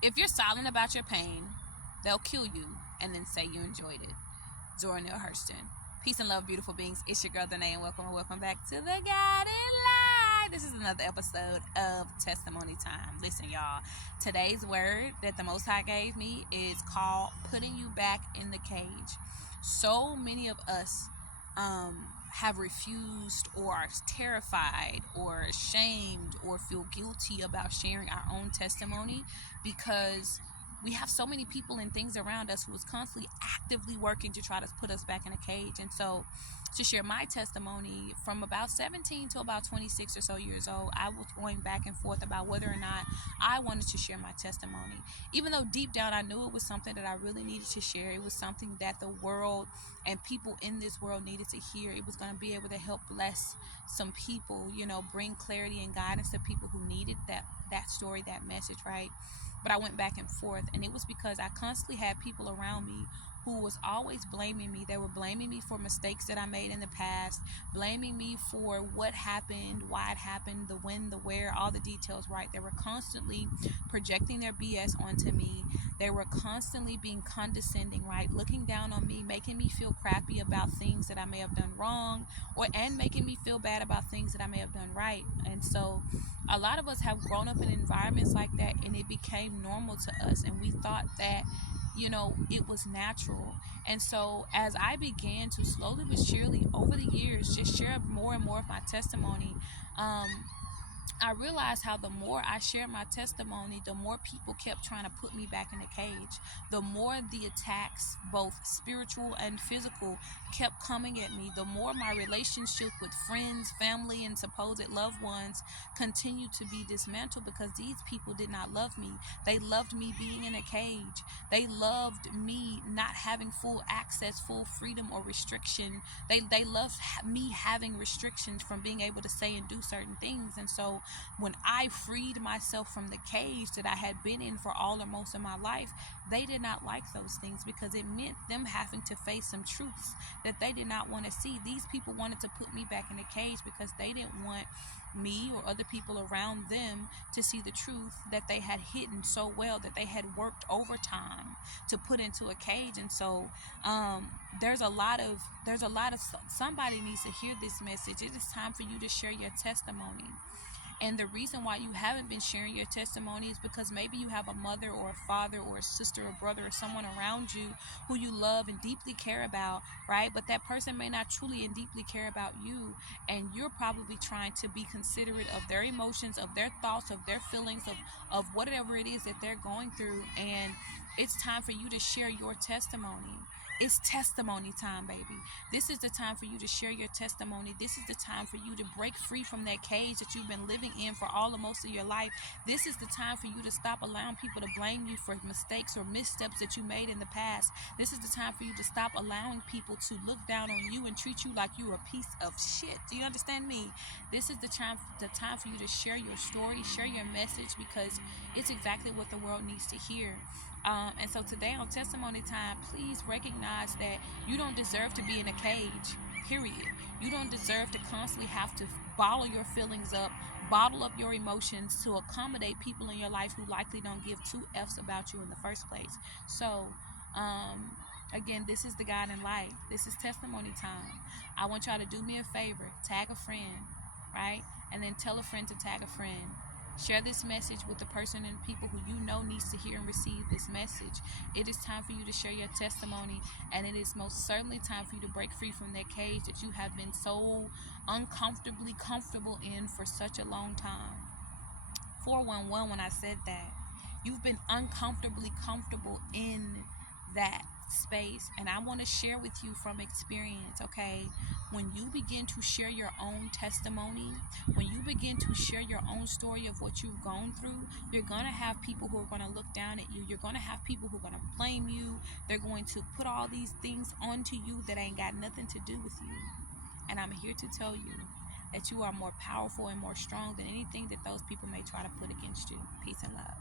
If you're silent about your pain, they'll kill you and then say you enjoyed it. Zora Neale Hurston. Peace and love, beautiful beings. It's your girl, Danae, and welcome back to the Guiding Light. This is another episode of Testimony Time. Listen, y'all. Today's word that the Most High gave me is called putting you back in the cage. So many of us have refused or are terrified or ashamed or feel guilty about sharing our own testimony because we have so many people and things around us who is constantly actively working to try to put us back in a cage. And so to share my testimony, from about 17 to about 26 or so years old, I was going back and forth about whether or not I wanted to share my testimony. Even though deep down I knew it was something that I really needed to share. It was something that the world and people in this world needed to hear. It was going to be able to help bless some people, bring clarity and guidance to people who needed that story, that message, right? But I went back and forth, and it was because I constantly had people around me who was always blaming me. They were blaming me for mistakes that I made in the past, blaming me for what happened, why it happened, the when, the where, all the details, right? They were constantly projecting their BS onto me. They were constantly being condescending, right? Looking down on me, making me feel crappy about things that I may have done wrong, and making me feel bad about things that I may have done right. And so a lot of us have grown up in environments like that, and it became normal to us, and we thought that it was natural. And so as I began to slowly but surely over the years just share more and more of my testimony, I realized how the more I shared my testimony, the more people kept trying to put me back in a cage. The more the attacks, both spiritual and physical, kept coming at me, the more my relationship with friends, family, and supposed loved ones continued to be dismantled, because these people did not love me. They loved me being in a cage. They loved me not having full access, full freedom or restriction. They loved me having restrictions from being able to say and do certain things. And so when I freed myself from the cage that I had been in for all or most of my life, they did not like those things, because it meant them having to face some truths that they did not want to see. These people wanted to put me back in the cage because they didn't want me or other people around them to see the truth that they had hidden so well, that they had worked overtime to put into a cage. And so there's a lot of somebody needs to hear this message. It is time for you to share your testimony. And the reason why you haven't been sharing your testimony is because maybe you have a mother or a father or a sister or brother or someone around you who you love and deeply care about, right? But that person may not truly and deeply care about you, and you're probably trying to be considerate of their emotions, of their thoughts, of their feelings, of whatever it is that they're going through. And it's time for you to share your testimony. It's testimony time, baby. This is the time for you to share your testimony. This is the time for you to break free from that cage that you've been living in for all or most of your life. This is the time for you to stop allowing people to blame you for mistakes or missteps that you made in the past. This is the time for you to stop allowing people to look down on you and treat you like you're a piece of shit. Do you understand me? This is the time for you to share your story, share your message, because it's exactly what the world needs to hear. And so today on Testimony Time, please recognize that you don't deserve to be in a cage, period. You don't deserve to constantly have to bottle your feelings up, bottle up your emotions to accommodate people in your life who likely don't give two F's about you in the first place. So, again, this is the Guiding Light. This is Testimony Time. I want y'all to do me a favor. Tag a friend, right? And then tell a friend to tag a friend. Share this message with the person and people who you know needs to hear and receive this message. It is time for you to share your testimony, and it is most certainly time for you to break free from that cage that you have been so uncomfortably comfortable in for such a long time. 411 when I said that. You've been uncomfortably comfortable in that space, and I want to share with you from experience, okay? When you begin to share your own testimony, when you begin to share your own story of what you've gone through, you're going to have people who are going to look down at you. You're going to have people who are going to blame you. They're going to put all these things onto you that ain't got nothing to do with you. And I'm here to tell you that you are more powerful and more strong than anything that those people may try to put against you. Peace and love.